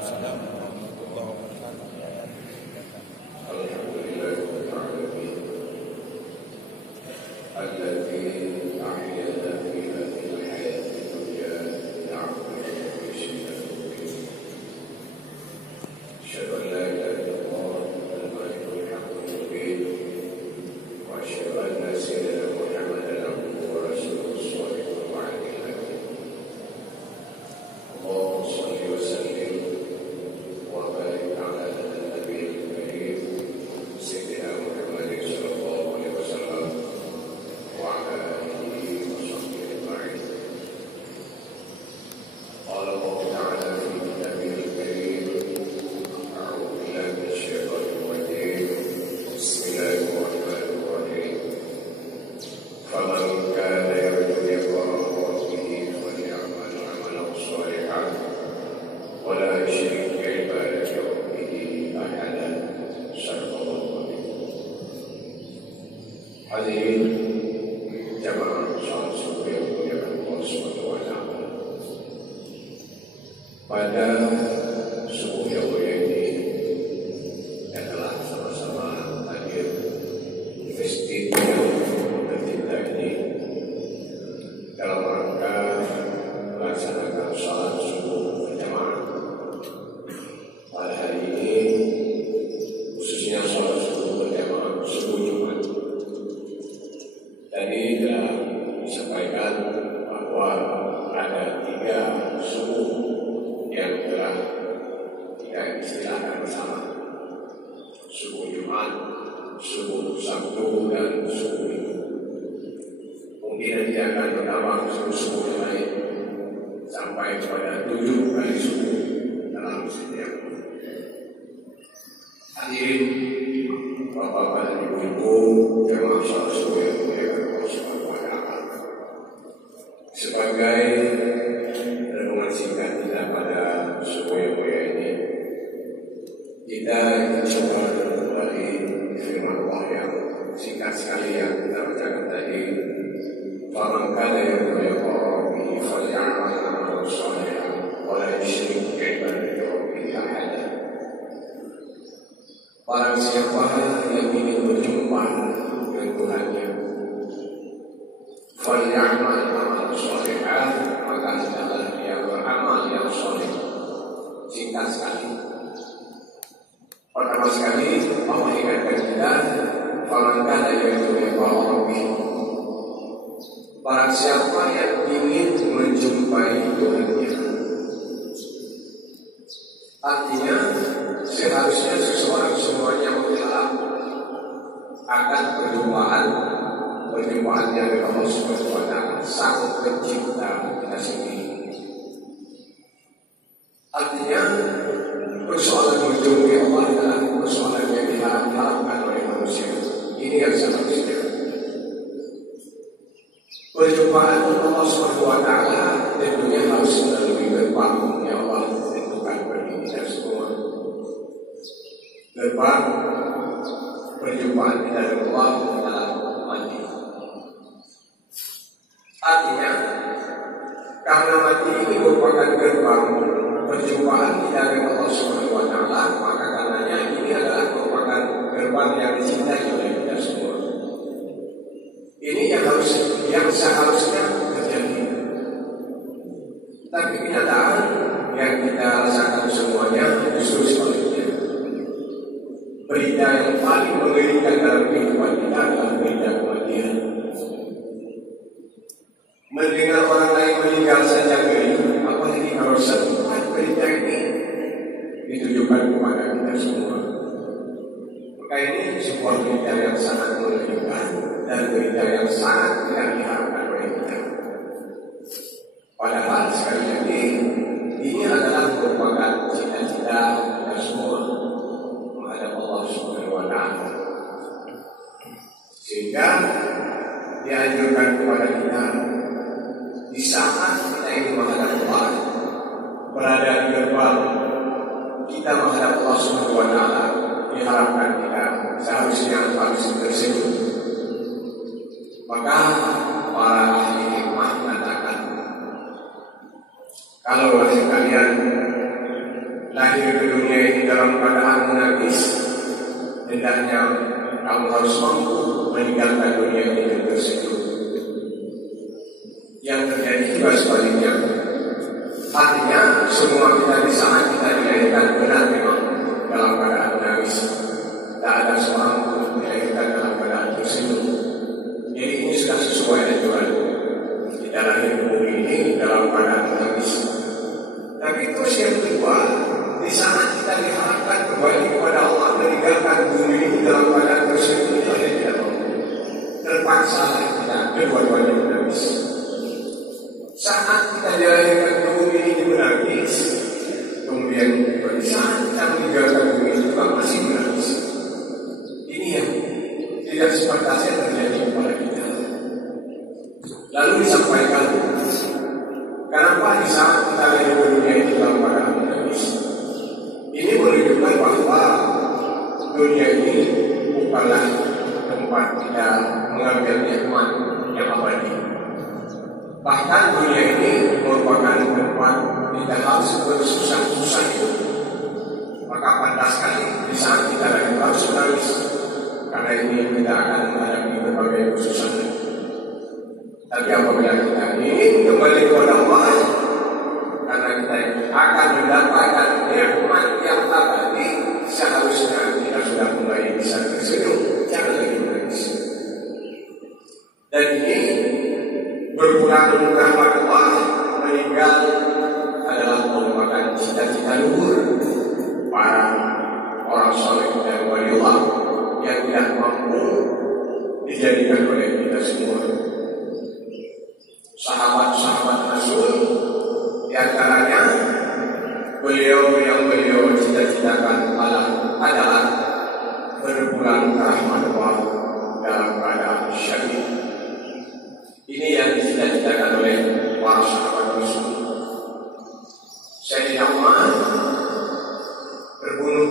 Waalaikumsalam warahmatullahi wabarakatuh. Alhamdulillah alladzi ahyana fi hadhihi al-hayati dunya na'budu wa nashkuru. Asyhadu an la ilaha illallah al-malikul haqqul mubin wa asyhadu anna sayyidana Muhammadan abduhu wa rasuluhu shalihu wa alihi. Allahumma shalli wa sallim wa barik ala nabiyil karim sayyidina Muhammad sallallahu alaihi wasallam wa ala alihi wa sahbihi ajma'in. Qala Allah ta'ala fi kitabihil karim a'udzu billahi minasy syaithanir rajim. Bismillahirrahmanirrahim. Faman kana yarju liqa'a rabbih falyamal 'amalan shalihan wa la yusyrik bi'ibadati rabbih ahadan. Sallallahu alaihi wasallam. Hadirin jamaah salat subuh yang dimuliakan Allah Subhanahu wa taala. Pada subuh yang mulia ini adalah sama-sama hadir di masjid yang tercinta ini dalam rangka melaksanakan salat subuh berjamaah. Pada hari ini khususnya salat subuh berjamaah subuh Jumat. Tadi telah disampaikan bahwa ada 3 subuh yang telah kita istilahkan bersama: subuh Jumat, subuh Sabtu, dan subuh Minggu. Mungkin nanti akan bertambah subuh-subuh yang lain sampai kepada 7 kali subuh dalam setiap. Hadirin Bapak-bapak dan ibu-ibu jemaah salat subuh yang dimuliakan Allah Subhanahu wa taala. Sebagai renungan singkat kita pada subuh yang mulia ini, kita ingin coba kembali firman Allah yang singkat sekali yang kita bacakan tadi. Faman kana yarju liqa'a rabbih falyamal 'amalan shalihan wa la yusyrik bi'ibadati rabbih ahadan. Barang siapa yang ingin berjumpa dengan Tuhannya, falyamal 'amalan shalihan, maka hendaklah dia beramal yang saleh. Singkat sekali. Pertama sekali Allah ingatkan kita, faman kana yarju liqa'a rabbih. Barang siapa yang ingin menjumpai Tuhannya. Artinya seharusnya seseorang semuanya berharap akan perjumpaannya dengan Allah Subhanahu wa taala, Sang Pencipta kita sendiri. Artinya persoalan menjumpai Allah adalah persoalan yang diharapkan oleh manusia. Ini yang seharusnya. Perjumpaan dengan Allah Subhanahu wa taala tentunya harus melalui gerbang yang Allah tentukan bagi kita semua. Gerbang perjumpaan kita dengan Allah adalah mati. Artinya, karena mati ini merupakan gerbang perjumpaan kita dengan Allah Subhanahu wa taala, maka karenanya ini adalah merupakan gerbang yang dicintai oleh kita semua. Ini yang seharusnya terjadi. Tapi kenyataan yang kita rasakan semuanya justru sebaliknya. Berita yang paling mengerikan dalam kehidupan kita adalah berita kematian. Mendengar orang lain meninggal saja ngeri, apalagi kalau sempat berita ini ditujukan kepada kita semua. Maka ini sebuah berita yang sangat mengerikan dan berita yang sangat tidak diharapkan oleh kita. Padahal sekali lagi ini adalah merupakan cita-cita kita semua menghadap Allah Subhanahu wa taala. Sehingga dianjurkan kepada kita di saat kita ingin menghadap Allah, berada di gerbang kita menghadap Allah Subhanahu wa taala, diharapkan kita seharusnya harus tersenyum. Maka para ahli hikmah mengatakan, kalau sekalian lahir ke dunia ini dalam keadaan menangis, hendaknya kamu harus mampu meninggalkan dunia ini dengan tersenyum. Yang terjadi juga sebaliknya. Artinya semua kita di saat kita dilahirkan benar memang dalam keadaan menangis. Tak ada seorang pun dilahirkan dalam keadaan tersenyum. Jadi ini sudah sesuai dengan kita lahir ke bumi ini dalam keadaan menangis. Tapi terus yang kedua, di saat kita diharapkan kembali kepada Allah, meninggalkan bumi ini dalam keadaan tersenyum, itu yang tidak mau. Terpaksa kita kedua-duanya menangis. Saat kita dilahirkan ke bumi ini menangis, kemudian pada saat kita meninggalkan bumi ini juga masih menangis. Ini yang tidak sepantasnya terjadi kepada kita. Lalu disampaikan, kenapa di saat kita lahir ke dunia ini dalam keadaan menangis? Ini menunjukkan bahwa dunia ini bukanlah tempat kita mengambil nikmat yang abadi. Bahkan dunia ini merupakan tempat kita harus bersusah-susah hidup. Maka pantas sekali di saat kita lagi harus menangis, karena ini kita akan menghadapi berbagai kesusahan. Tapi apabila kita ingin kembali kepada Allah, karena kita akan mendapatkan nikmat yang abadi, seharusnya kita sudah mulai bisa tersenyum, jangan lagi menangis. Dan ini berpulang rahmat Allah, meninggal adalah merupakan cita-cita luhur para orang soleh dan waliullah yang tidak mampu dijadikan oleh kita semua. Sahabat-sahabat Rasul, di antaranya beliau yang beliau cita-citakan adalah berpulang rahmat Allah dalam keadaan syahid. Ini yang dicita-citakan oleh para sahabat Rasul. Sayyidina Umar terbunuh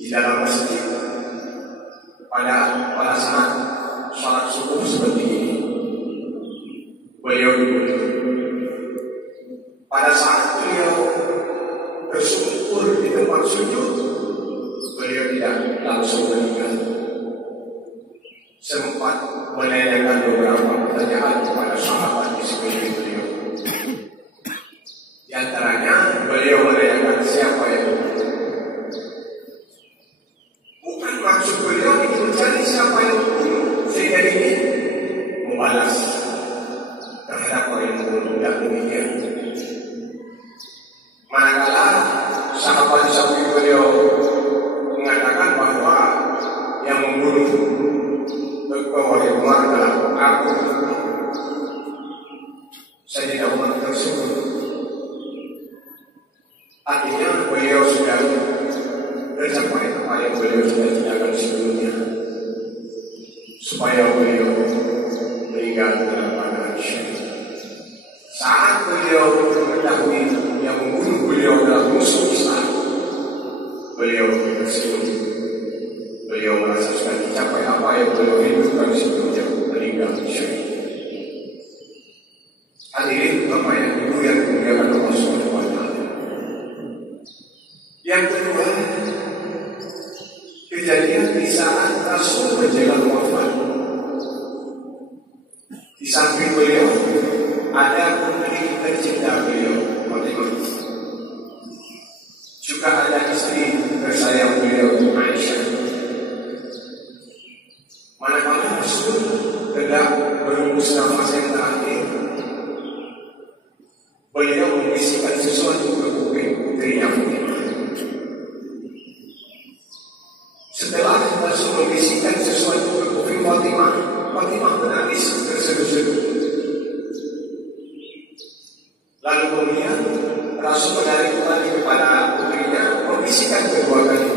di dalam masjid pada saat salat subuh seperti ini. Beliau dibunuh. Pada saat beliau bersungkur di tempat sujud, beliau tidak langsung meninggal. Sempat menanyakan beberapa pertanyaan kepada sahabat di sekeliling beliau. Di antaranya beliau menanyakan siapa yang membunuh. Bukan maksud beliau itu mencari siapa yang membunuh, sehingga ini membalas terhadap orang yang membunuh, tidak demikian. Manakala sahabat di samping beliau mengatakan bahwa yang membunuh Wahai Umar adalah aku. Saya tidak mau tersebut. Artinya beliau sudah mencapai apa yang beliau sudah tidakkan sebelumnya, supaya beliau meninggal dalam keadaan syahid. Saat beliau mengetahui yang membunuh beliau adalah musuh Islam, beliau tersenyum. Beliau merasa sudah dicapai apa yang beliau rindukan sebelumnya, meninggal syahid. Hadirin Bapak yang Ibu yang dimuliakan Allah Subhanahu wa Ta'ala. Yang kedua, kejadian di saat Rasul menjelang wafat. Di samping beliau ada putri tercinta beliau, Fatimah. Juga ada istri tersayang beliau, Aisyah. Manakala Rasul hendak berhembus nafas yang terakhir, beliau membisikkan sesuatu ke kuping putrinya Fatimah. Setelah Rasul membisikkan sesuatu ke kuping Fatimah, Fatimah menangis terseduh-seduh. Lalu kemudian Rasul menarik kembali kepada putrinya, membisikkan kedua kali,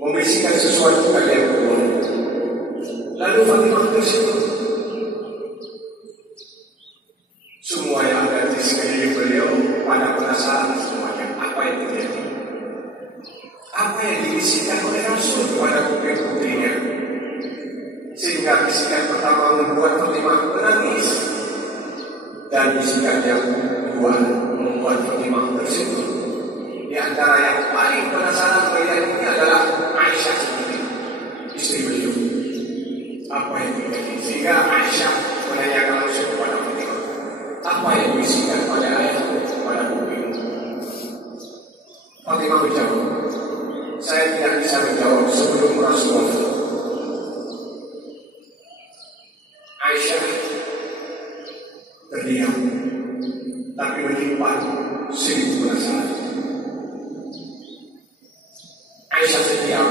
membisikkan sesuatu kali yang kedua. Lalu Fatimah tersenyum. Semua yang ada di sekeliling beliau pada penasaran semuanya apa yang terjadi. Apa yang dibisikkan oleh Rasul kepada putri-putrinya, sehingga bisikan pertama membuat Fatimah menangis, dan bisikan yang kedua membuat Fatimah menjawab, saya tidak bisa menjawab sebelum Rasulullah. Aisyah terdiam, tapi menyimpan seribu penasaran. Aisyah setiap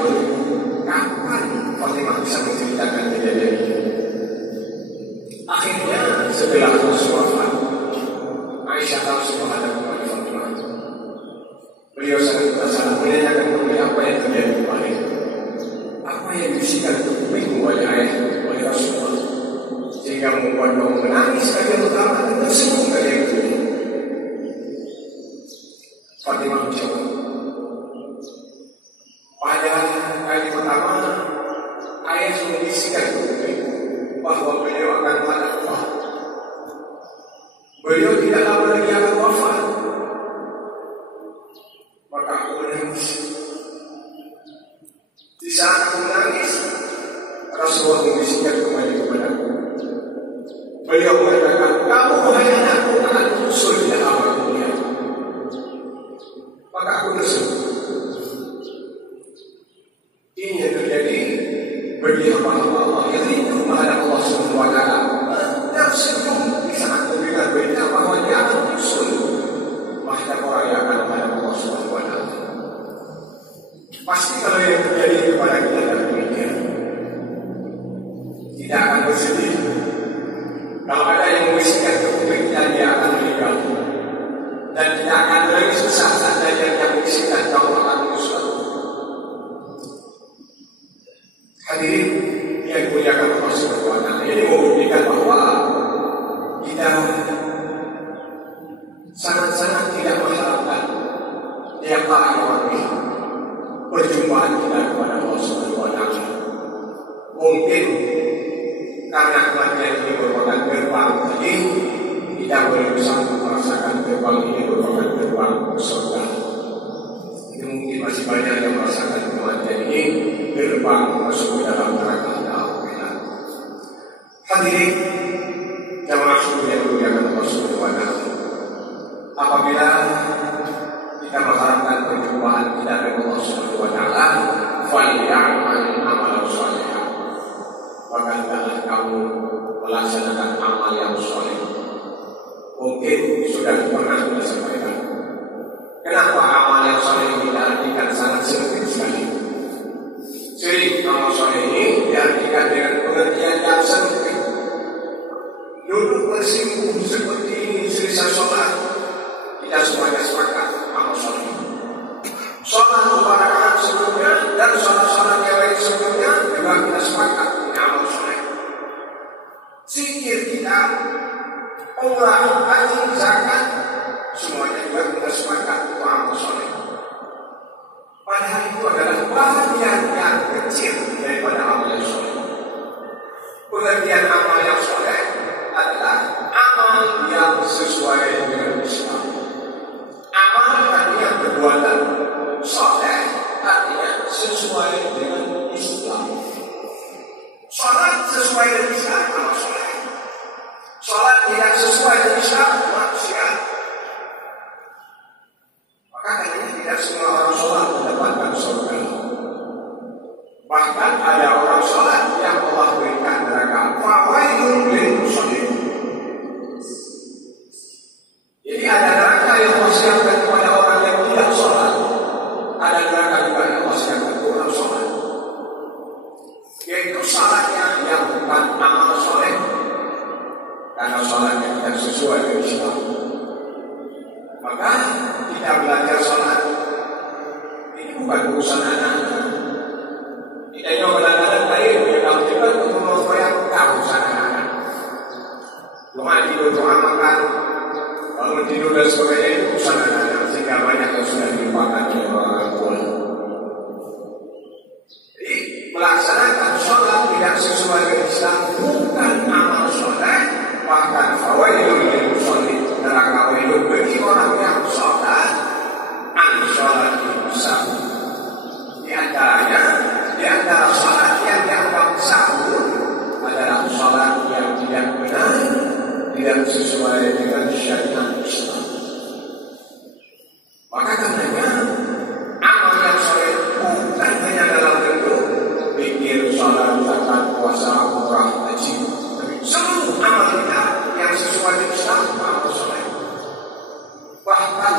kapan Fatimah bisa menceritakan kejadian ini? Akhirnya setelah Rasulullah, Aisyah langsung menghadap kepada Fatimah. Beliau sangat penasaran menanyakan kepada apa yang terjadi kemarin. Apa yang dibisikkan ke kuping oleh oleh Rasulullah sehingga membuat kamu menangis kali pertama dan tersenyum kali yang kedua. Fatimah menjawab, pada kali pertama ayah membisikkan ke kuping bahwa beliau akan wafat. Beliau tidak lama lagi akan wafat. Maka aku menangis. Di saat aku menangis, Rasulullah membisikkan kembali kepadaku. Beliau mengatakan, kamu wahai anakku akan usul di dalam dunia. Maka aku tersenyum. Ini yang terjadi bagi hamba-hamba Allah yang rindu menghadap Allah Subhanahu wa Ta'ala. Tersenyum di saat mendengar berita bahwa dia akan usul menghadap orang yang akan menghadap Allah Subhanahu wa Ta'ala. Pasti kalau yang terjadi kepada kita dan demikian, tidak akan bersedih. Kalau ada yang membisikkan ke kuping kita, dia akan meninggal. Dan tidak akan lagi susah saat yang membisikkan kamu akan menyusul. Hadirin yang dimuliakan Allah Subhanahu wa Ta'ala, ini membuktikan bahwa kita sangat-sangat tidak mengharapkan tiap hari perjumpaan kita kepada Allah Subhanahu wa Ta'ala. Mungkin karena kematian ini merupakan gerbang, jadi kita belum sanggup merasakan gerbang ini merupakan gerbang surga. Itu mungkin masih banyak yang merasakan kematian ini gerbang masuk ke dalam neraka akhirat. Hadirin jamaah yang dimuliakan Allah Subhanahu wa Ta'ala, apabila kita mengharapkan perjumpaan kita dengan Allah Subhanahu wa Ta'ala, falyamal amalan saleh. Maka hendaklah kamu melaksanakan amal yang saleh. Mungkin sudah pernah kita sampaikan. Kenapa amal yang saleh ini diartikan sangat sempit sekali? Sering amal saleh ini diartikan dengan pengertian yang sempit. Duduk bersimpuh seperti ini selesai sholat, kita semuanya sepakat amal saleh. Sholat beberapa rakaat sebelumnya dan sholat-sholat yang lain sebelumnya juga kita sepakat ini amal saleh. Zikir kita, umrah, haji, zakat, semuanya juga kita sepakat itu amal saleh. Padahal itu adalah bagian yang kecil daripada amal yang saleh. Pengertian amal yang saleh adalah amal yang sesuai dengan Islam. Amal artinya perbuatan, saleh artinya sesuai dengan Islam. Salat sesuai dengan Islam, amal saleh. Salat tidak sesuai dengan Islam, maksiat. Maka katanya tidak semua orang salat mendapatkan surga. Bahkan ada orang salat yang Allah berikan neraka. Fawailun lil musallin. Jadi ada neraka yang Allah siapkan kepada orang yang tidak salat. Ada neraka juga yang Allah siapkan kepada orang salat. Yaitu salatnya yang bukan amal saleh. Karena salatnya tidak sesuai dengan Islam. Maka kita belajar salat ini bukan urusan anak-anak. Kita nyoba anak-anak baik, ya kalau juga untuk memperoleh tahu urusan anak-anak. Cuma tidur doa makan, bangun tidur dan sebagainya itu urusan anak-anak, sehingga banyak yang sudah dilupakan oleh orang tua. Jadi melaksanakan sholat tidak sesuai dengan Islam bukan amal saleh, bahkan fawailun lil musallin, neraka wailun bagi orang yang sholat an sholati sahur. Di antara sholat yang dianggap sahur adalah sholat yang tidak benar, tidak sesuai dengan syariat Islam.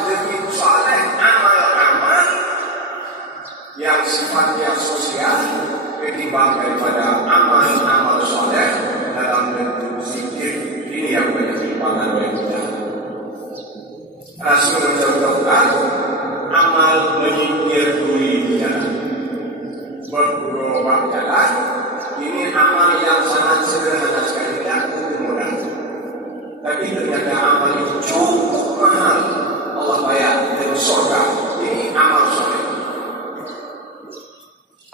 lebih saleh amal-amal yang sifatnya sosial ketimbang daripada amal-amal saleh dalam bentuk zikir. Ini yang banyak dilupakan oleh kita. Rasul mencontohkan amal menyingkir duri di jalan, bergerobak jalan. Ini amal yang sangat sederhana sekali, tidak mudah. Tapi ternyata amal itu cukup mahal. Allah bayar dengan surga. Ini amal soleh.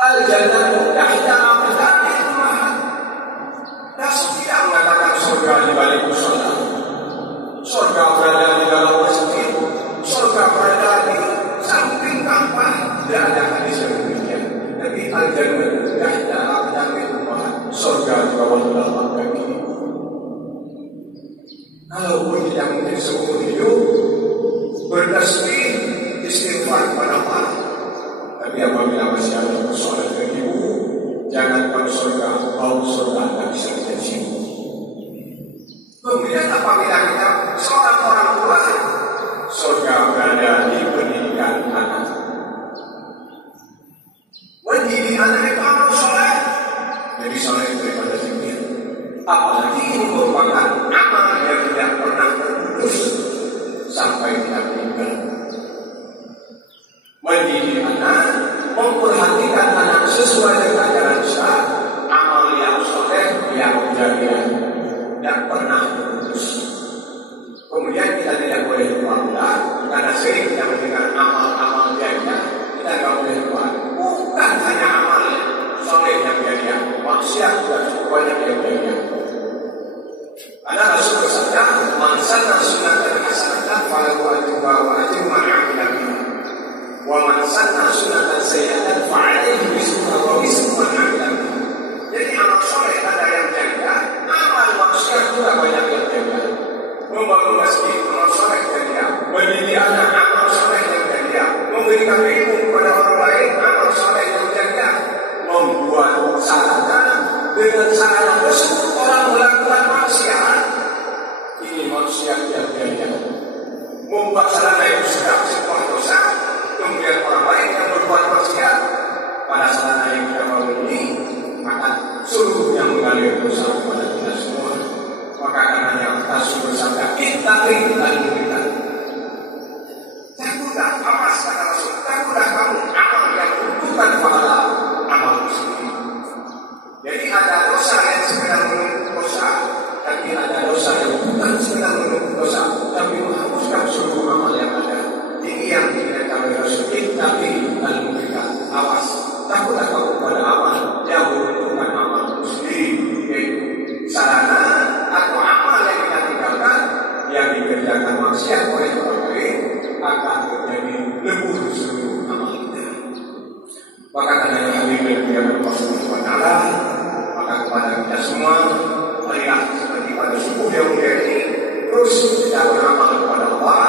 Al-jannah tahta aqdamil mahal. Rasul tidak mengatakan surga di balik musola. Surga berada di dalam masjid. Surga berada di samping kapal. Tidak ada hadis yang demikian. Tapi al-jannah tahta aqdamil mahal. Surga di bawah telapak kaki. Kalaupun tidak mungkin seumur hidup bertasbih istighfar kepada Allah, tapi apabila masih ada persoalan ibu, jangan kau surga, bau surga tak bisa kita cium. Kemudian apabila kita seorang orang tua, surga berada di pendidikan anak. Mendidik anak itu amal soleh, jadi soleh daripada zikir. Apalagi ini merupakan amal yang tidak pernah terputus sampai kita meninggal. Mendidik anak, memperhatikan anak sesuai dengan ajaran Islam, amal yang soleh yang jariah, tidak pernah terputus. Kemudian kita tidak boleh lupa karena sering kita mendengar amal-amal jariah, kita tidak boleh lupa. Bukan hanya amal soleh yang jariah, maksiat juga cukup banyak yang jariah. Karena Rasul bersabda, "Man sanna sunnatan hasanatan falahu ajruha wa ajru man 'amila biha. Wa man sanna sunnatan sayyi'atan fa'alayhi wizruha wa wizru man 'amila biha." Jadi amal soleh ada yang jariah, amal maksiat juga banyak yang jariah. Membangun masjid, amal soleh jariah. Mendidik anak, amal soleh yang jariah. Memberikan ilmu kepada orang lain, amal soleh yang jariah. Membuat sarana, dengan sarana tersebut orang melakukan maksiat. Ini maksiat yang jariah. Membuat sarana itu sedang sebuah dosa, kemudian orang lain yang berbuat maksiat pada sarana yang kita bangun ini, maka seluruhnya mengalir dosa kepada kita semua. Maka karenanya Rasul bersabda, "Ittaqi al-munkar." Takutlah, awas kata Rasul, takutlah kamu amal yang bukan pahala amal sendiri. Jadi ada dosa yang sekedar menuntut dosa, tapi ada dosa yang bukan sekedar menuntut dosa, tapi menghapuskan seluruh amal yang ada. Ini yang dikatakan oleh Rasul, "Ittaqi al-munkar." Awas, takutlah kamu pada amal yang menentukan amal sendiri, yaitu sarana atau amal yang kita tinggalkan, yang dikerjakan maksiat oleh orang lain, akan terjadi lebur seluruh amal kita. Maka karena hadirin yang berkonsumsi pada maka kepada kita semua, marilah seperti pada subuh yang mulia ini, terus kita beramal kepada Allah,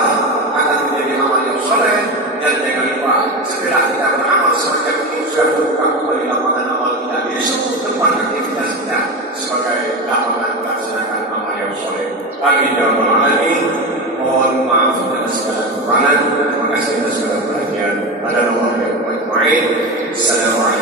akan menjadi amal yang soleh. Dan jangan lupa, setelah kita beramal semacam ini, sudah terbuka kembali lapangan amal kita di seluruh tempat aktivitas kita sebagai lapangan melaksanakan amal yang soleh. Amin ya rabbal alamin. Mohon maaf atas segala kekurangan. Terima kasih atas segala perhatian. Assalamualaikum warahmatullahi wabarakatuh.